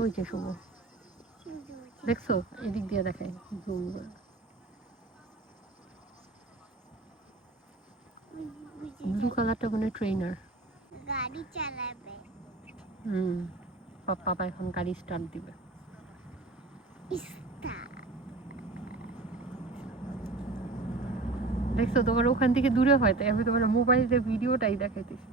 ওই যে শুভ, দেখছো এদিক দিয়ে দেখাই জুম করে। ব্লু কালারটা মানে ট্রেনার, গাড়ি চালাবে। পাপা এখন গাড়ি স্টার্ট দিবে। দেখছো তোমার ওখান থেকে দূরে হয়, তাই আমি তোমার মোবাইলে ভিডিওটাই দেখাইতেছি।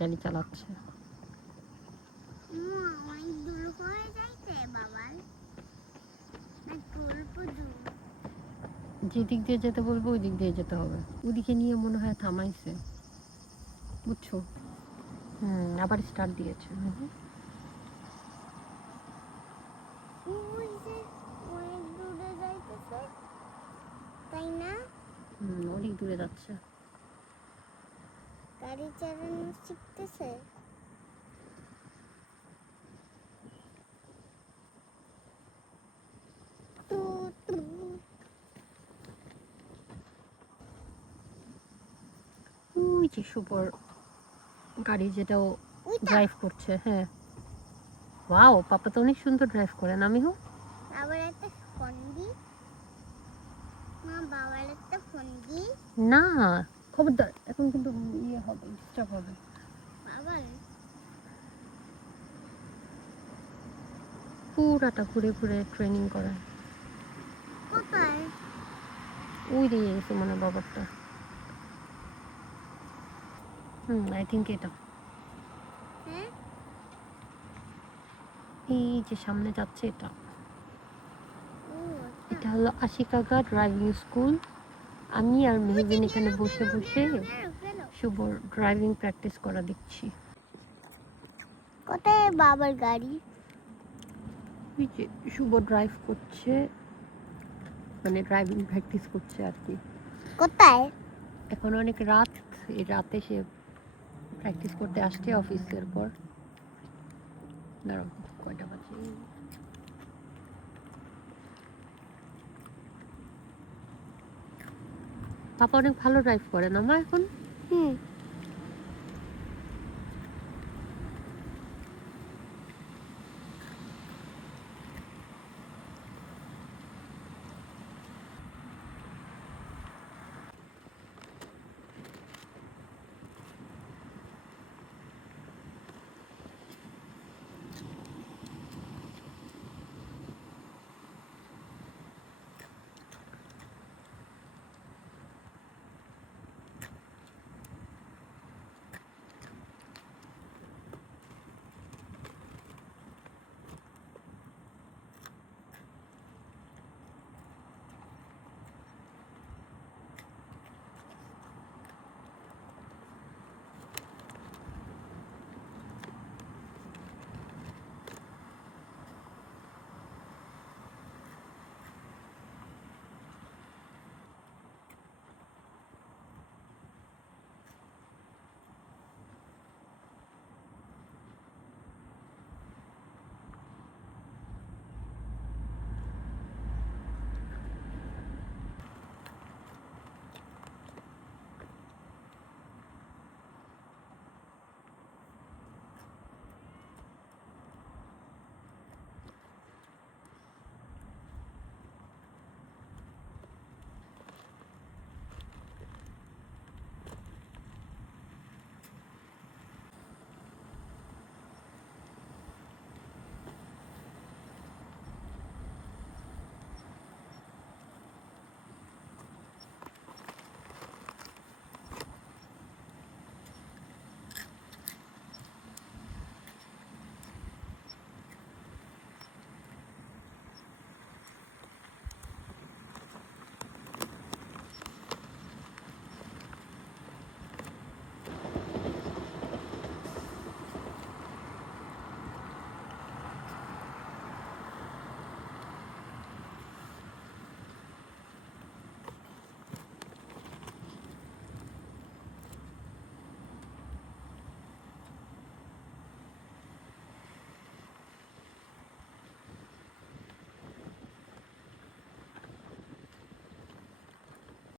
গাড়ি চালাচ্ছে। যেদিক দিয়ে যেতে বলবো ওই দিক দিয়ে যেতে হবে। ওদিকে নিয়ে মনে হয় থামাইছে, বুঝছো? আবার স্টার্ট দিয়েছে। তাই না? অনেক দূরে যাচ্ছে। গাড়ি চালানো শিখতেছে। ওই যে শুভর গাড়ি যেটাও ড্রাইভ করছে। হ্যাঁ, ওয়াও, পাপা তো অনেক সুন্দর ড্রাইভ করেন। আমি হোক আবার একটা ফোন দি মা, বাবার একটা ফোন দি না, খবরদার, এখন কিন্তু ইয়ে হবে, ডিস্টার্ব হবে। বাবার পুরাটা ঘুরে ঘুরে ট্রেনিং করে। কোথায়? ওই দিয়ে গেছে মনে বাবারটা। আই থিঙ্ক এটা। হ্যাঁ, এই যে সামনে যাচ্ছে এটা। এটা হলো আশিকাগা ড্রাইভিং স্কুল। আমি আর মেহবিন এখানে বসে বসে শুভ ড্রাইভিং প্র্যাকটিস করা দেখছি। কোথায় বাবার গাড়ি? ওই যে শুভ ড্রাইভ করছে, মানে ড্রাইভিং প্র্যাকটিস করছে আর কি। কোথায়? এখন অনেক রাত, এই রাতে সে প্র্যাকটিস করতে আসছে অফিসের পর। দাঁড়াও, কয়টা বাজে? পাপা অনেক ভালো ড্রাইভ করে না মা এখন?